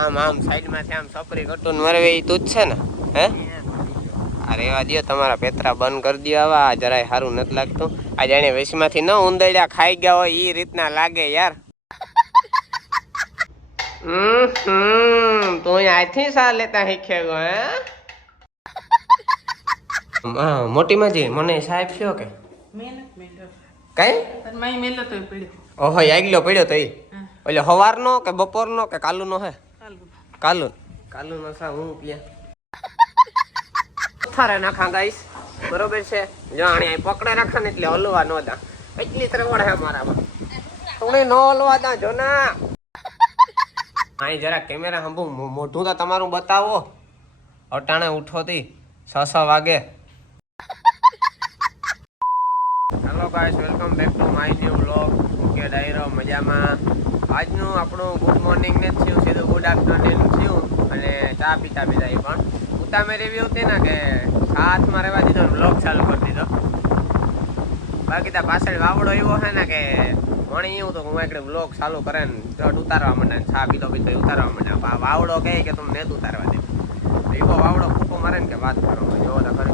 આમ આમ સાઈડમાંથી આમ સપરી કટુન મરવે ઈ તું જ છે ને હે? અરે એવા દો તમારા પેતરા બંધ કરી દો આવા જરાય સારું નથી લાગતું. આ જાણે વેસમાંથી ન ઉંદરડા ખાઈ ગયા હોય ઈ રીતના લાગે યાર. તું આજથી સા લેતા શીખે ગયો હે? મોટી માજી મને સાહેબ થયો કે કઈ ઓહો આગલો પડ્યો તો ઈ ઓલે હવારનો કે બપોરનો કે કાલુનો હે? કાલુનો સા હું પ્યા થારે નાખા ગાઈસ બરોબર છે. જો આણી પકડે રાખે ને એટલે હલવા નો દા એટલી ત્રવડ હે મારામાં. તું નો હલવા દા જો ના. અહીં જરા કેમેરા હંભું મોઢું તો તમારું બતાવો. અટાણે ઉઠો તી 6 વાગે. Hello guys welcome back to my new vlog. Okay ડાયરો મજામાં. આજનું આપણું ગુડ મોર્નિંગ ને થયું સીધું ગુડ આફ્ટરનૂન થયું અને ચા પીતા એ પણ ઉતામે રેવી હતી ને કે સાથમાં રહેવા દીધો વ્લોગ ચાલુ કરી દીધો. બાકી ત્યાં પાછળ વાવડો એવો છે ને કે વણી એવું તો હું એકડે વ્લોગ ચાલુ કરે ને જડ ઉતારવા માંડે ને ચા પીતો ઉતારવા માંડે. વાવડો કહે કે તું નેત ઉતારવા દે એવો વાવડો ફૂકો મારે ને કે વાત કરો જોવો તો ખરે.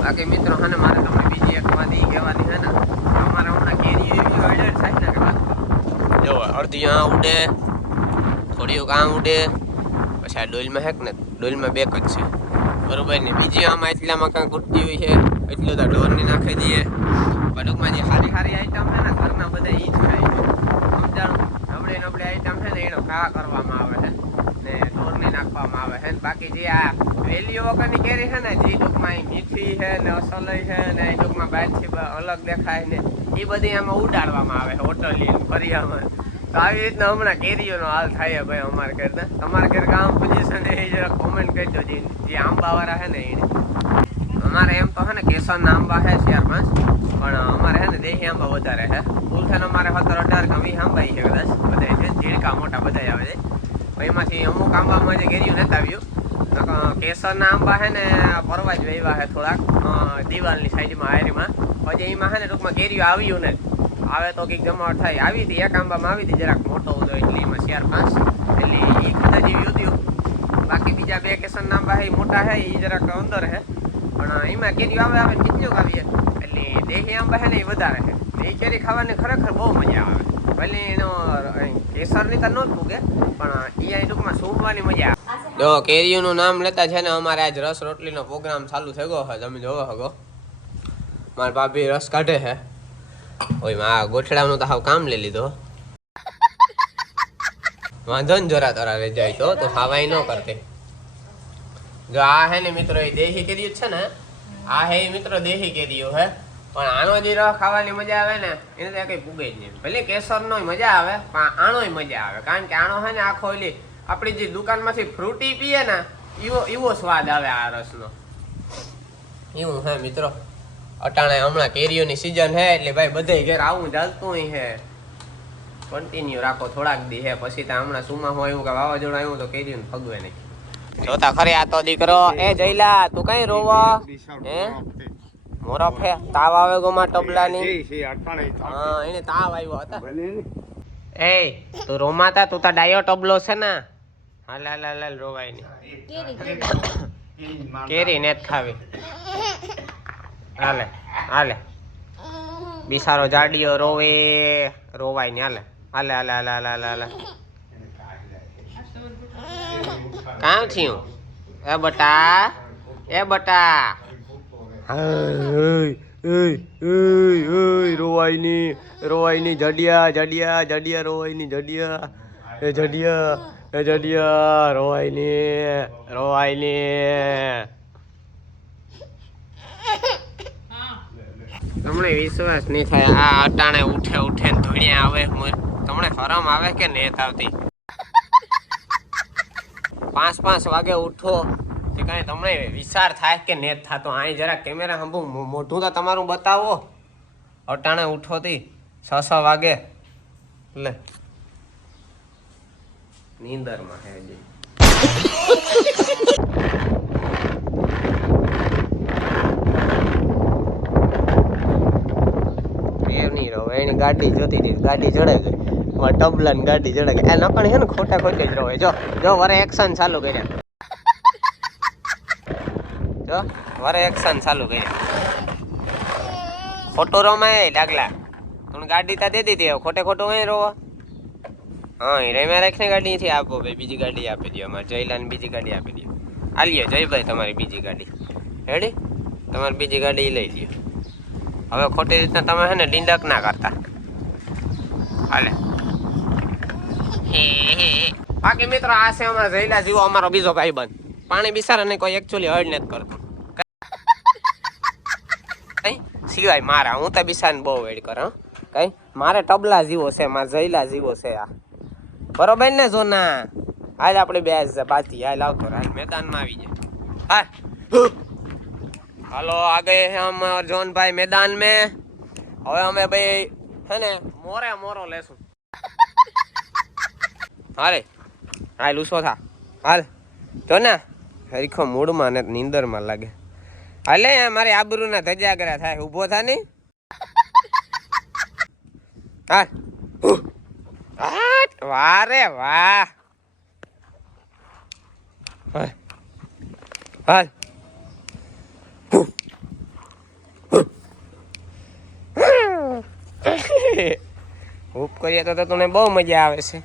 બાકી મિત્રો હે ને મારે તમને બીજી એક વાત એ કહેવાની છે ને અમારે હમણાં કેરી એવી અડેડ થાય ને કે વાત કરો. જો અડધી આ ઉડે થોડીઓ કાં ઉડે પછી આ ડોલમાં હેક ને ડોલમાં બેક જ છે બરોબર ને. બીજી આમાં એટલામાં કાંઈ કૂટતી હોય છે એટલું તો ઢોરની નાખી દઈએ. ટૂંકમાં જે સારી આઈટમ છે ને ઘરના બધા એ જ ખાય છે સમજાણું. નબળી આઈટમ છે ને એનો ઘા કરવામાં આવે છે ને ઢોરની નાખવામાં આવે છે. બાકી જે આ વેલીઓ વગરની કેરી છે ને જે ટૂંકમાં મીઠી છે ને અસલઈ છે ને એ ટૂંકમાં બહારથી અલગ દેખાય ને એ બધી આમાં ઉડાડવામાં આવે છે હોટલી ફરિયામાં. તો આવી રીતના હમણાં કેરીઓનો હાલ થાય ભાઈ અમારે ઘર ને. તમારા ઘર કામ પોઝિશન એ જરા કોમેન્ટ કરજો. જે આંબાવાળા છે ને એને અમારે એમ તો છે ને કેસરના આંબા છે 4-5 પણ અમારે છે ને દેશી આંબા વધારે છે. ફૂલ છે ને અમારે 17-18 કે 20 આંબા છે કદાચ બધા છે ઝીણકા મોટા બધા આવે છે. એમાંથી અમુક આંબામાં જે કેરીઓ નથી આવ્યું. કેસરના આંબા છે ને પરવા જ વેવા છે થોડાક દિવાલની સાઈડમાં હારીમાં. પછી એમાં છે ને ટૂંકમાં કેરીઓ આવ્યું ને આવે તો કંઈક જમાવટ થાય. આવી હતી એક આંબામાં આવી હતી જરાક મોટો હતો એટલે એમાં 4-5 એટલે એ ખાધા જેવી હતી. બાકી બીજા 2 કેસરના આંબા છે મોટા છે એ જરાક અંદર છે પણ એમાં કેરીઓ આવે કેટલું આવીએ એટલે દેશી આંબા છે ને એ વધારે છે. એ કેરી ખાવાની ખરેખર બહુ મજા આવે. ભલે એનો કેસરની તો ન જ પૂગે પણ એ ટૂંકમાં સૂંઘવાની મજા આવે. જો કેરીઓનું નામ લેતા છે ને અમારે આજ રસ રોટલીનો પ્રોગ્રામ ચાલુ થઈ ગયો છે. તમે જોવો હગો મારા ભાભી રસ કાઢે છે. ઓય માં ગોઠડાનું તો હાવ કામ લઈ લીધો. વાંધો ને જરા તરા લઈ જાય તો ખાવાય ન કરતી. જો આ હે ને મિત્રો એ દેશી કેરીઓ છે ને આ હે મિત્રો દેશી કેરીઓ હે પણ આનો જે રસ ખાવાની મજા આવે ને એને ત્યાં કઈ પૂગે જ નહીં. ભલે કેસરનો મજા આવે પણ આનોય મજા આવે કારણ કે આનો હે ને આખો ઓલી આપણી જે દુકાનમાંથી ફ્રૂટી પીએ ને એવો સ્વાદ આવે આ રસનો. એવું હે મિત્રો અટાણે હમણાં કેરીઓની સિઝન હે એટલે ભાઈ બધે ઘેર આવું ચાલતું હે. કન્ટિન્યુ રાખો થોડાક દી હે પછી ત્યાં હમણાં સુમા હોય એવું કે વાવાઝોડું આવ્યું તો કેરીઓને ફગવે નહીં. જોતા ખરે આ તો દીકરો એ જઈલા તું કઈ રોવો હે મોરફ હે તાવ આવે ગોમાં ટબલાની હા એને તાવ આવ્યો હતા. એ તું રોમાતા તું તા ડાયો ટબલો છે ને હાલ હાલ હાલ રોવાય નહીં. કેરી ને જ ખાવી હાલે હાલે બિસારો જાડીઓ રોવે રોવાય ને હાલે હાલે હાલે હાલે હાલે હાલે કામ થયું એ બટા રોવાય ની જડિયા રોવાય ની જડિયા રોવાય ની તમને વિશ્વાસ નહીં થાય આ અટાણે ઉઠે ને ધોળિયા આવે તમને શરમ આવે કે નેત આવતી 5 વાગે ઉઠો તે કાંઈ તમને વિચાર થાય કે નેત થતો. અહીં જરા કેમેરા હંભું મોઢું તો તમારું બતાવો. અટાણે ઉઠો તી 6 વાગે લે નીંદરમાં હે જે એની ગાડી જોતી હતી ગાડી ચડે ગઈ ટબલા ની ગાડી જડે એ નકણ છે ને ખોટા ખોટી જ રહે. જો વરે એક્શન ચાલુ કર્યા, જો વરે એક્શન ચાલુ કર્યા. ખોટું રોમાય ડાગલા, તું ગાડી તા દે દીધી, ખોટે ખોટું કઈ રોવા. હા એ રેમ્યા રાખીને ગાડી નથી આપો ભાઈ, બીજી ગાડી આપી દો. અમારે જયલાને બીજી ગાડી આપી દો. આલ્યો જયભાઈ તમારી બીજી ગાડી રેડી, તમારી બીજી ગાડી લઈ લ્યો. હવે ખોટી રીતના તમે છે ને ડીંડક ના કરતા હાલે. બાકી મિત્રો આ છે અમારા જયલા જીવો, અમારો બીજો ભાઈ બંધ. પાણી બિસારા કોઈ એકચ્યુઅલી હળ નથી કરતો કઈ સિવાય મારા. હું તો બિસાને બહુ વેડ કર કઈ મારે ટબલા જીવો છે, મારે જયલા જીવો છે આ, બરોબર ને જોના? હાલ આપણે બે બાતી હાલ આવતો હાલ મેદાનમાં આવી જાય. હા હાલો આ ગए हैं हम और जॉन भाई मैदान में. હવે અમે ભાઈ है ને મોરો લેશું. હાલે હાલ ઉસો થા હાલ જો ને હરીખો મૂડમાં ને નીંદરમાં લાગે. હાલે મારી આબરૂ ના ધજાગરા થાય, ઊભો થા નહીં. હા વાહ રે વાહ. હાલ હૂપ કરીએ તો તને બહુ મજા આવે છે.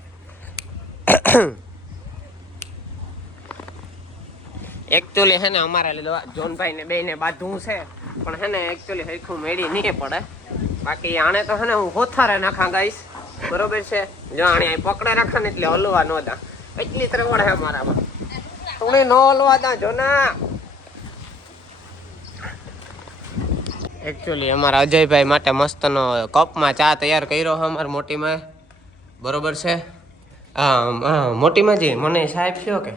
એકચ્યુઅલી હે ને અમારા જોનભાઈ ને બે ને બાંધવું છે, પણ હે ને એકચ્યુઅલી હરખું મેળી નહીં પડે. બાકી આણે તો હે ને હું હોથારે નાખા ગાઈશ, બરોબર છે? જો આણે પકડે રાખે ને એટલે હલવા ન દા, એટલી ત્રવડ હે મારામાં. તું ન હલવા દા જો ના. એકચ્યુઅલી અમારા અજયભાઈ માટે મસ્તનો કપમાં ચા તૈયાર કર્યો છે અમારી મોટીમાં, બરોબર છે? હા મોટીમાં જી મને સાહેબ થયો કે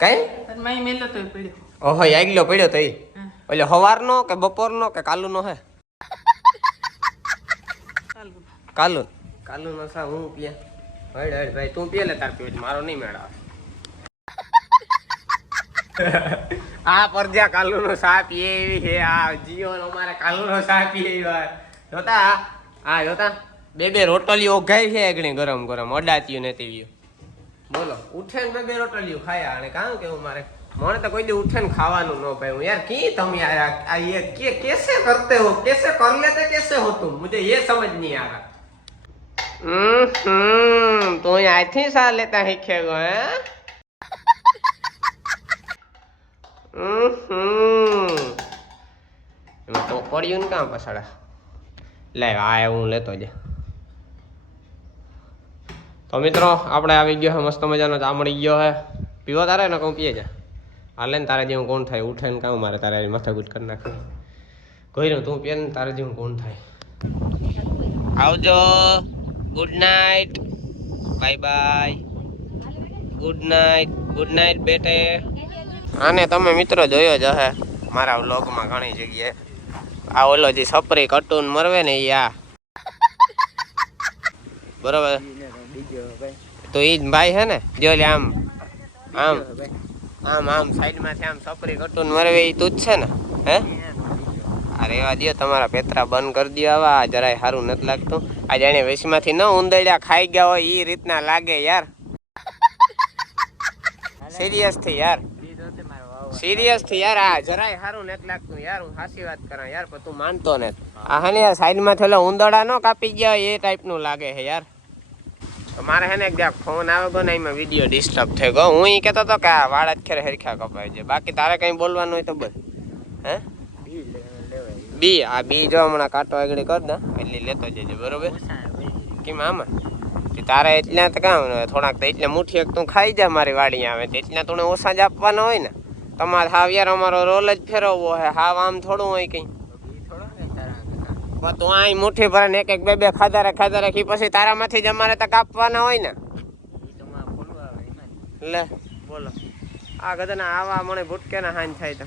કઈ ઓહો આગલો પડ્યો તો એટલે સવારનો કે બપોરનો કે કાલુનો હે? કાલુનો સા હું પીએ. હડ ભાઈ તું પીએ લે તાર પીવે, મારો નહીં મેળા. આ પરજા કાલુનો સા પીએ એવી છે, આ જીઓ અમારે કાલુનો સા પીએ એવા. જોતા હા જોતા બે રોટલીઓ ઓઘાઈ છે એકણી ગરમ ગરમ અડાતીયું નથી. બોલો ઉઠે ને બે રોટલીઓ ખાયા અને કામ કેવું મારે મને તો કોઈ દી ઉઠે ને ખાવાનું ન ભાઈ. હું યાર કી તમે યાર ये कैसे करते हो, कैसे कर लेते, कैसे हो तुम, मुझे ये समझ नहीं आ रहा. तो यहाँ थी सा लेता सीखेगा है. એમાં તો પડ્યું ને કામ પછાડા લે આ હું લેતો જ. તો મિત્રો આપણે આવી ગયો છે મસ્ત મજાનો ચા મળી ગયો છે. પીવો તારે ને કહું પીએ જા હાલે ને તારે જેવું કોણ થાય, ઉઠે ને કામ મારે તારે માથાકૂટ કરી નાખે. કોઈ રહ્યું તું પીએ ને તારે જેવું કોણ થાય. આવજો, good night, bye bye, good night બેટે. આને તમે મિત્રો જોયો જ હે મારા વ્લોગમાં ઘણી જગ્યાએ. આ ઓલો જે સપરી કટુન મરવે ને એ આ બરોબર તો એ જ ભાઈ હે ને જો આમ આમ આમ આમ સાઈડમાંથી આમ સપરી કટુન મરવે એ તું જ છે ને? હે અરે એવા દો તમારા પેતરા બંધ કરી દો. આવા જરાય સારું નથી લાગતું. આ જાણે વેસમાંથી ન ઉંદરડા ખાઈ ગયા હોય એ રીતના લાગે યાર. સિરિયસ થી યાર, સિરિયસ થી યાર. આ જરાય સારું નથી લાગતું યાર. હું સાચી વાત કરા યાર, પણ તું માનતો ને. આ હે ને યાર સાઈડમાંથી ઓલા ઉંદરડા ન કાપી ગયા એ ટાઈપનું લાગે છે યાર. મારે હે ને એક ફોન આવે ગયો ને એમાં વિડીયો ડિસ્ટર્બ થઈ ગયો. હું એ કહેતો હતો કે આ વાળા જ ખેર હરખા કપાય છે. બાકી તારે કંઈ બોલવાનું હોય તો બોલ. હે બી આ બી જો હમણાં કાંટો આગળ કર દે એટલે લેતો જજે, બરોબર? કેમ આમાં તારે એટલા તો કામ થોડાક તો એટલે મુઠ્ઠી એક તું ખાઈ જા મારી વાડી આવે તો એટલા તું ઓછા જ આપવાના હોય ને. તમારે હાવ યાર અમારો રોલ જ ફેરવવો હોય, હાવ આમ થોડું હોય કંઈ. તું અહીં મુઠ્ઠી ભરે ને એક બે ખાધા રાખી પછી તારામાંથી જ અમારે તો કાપવાના હોય ને. લે બોલો આ ગધના આવા મને ભૂટકે ના હાન થાય તો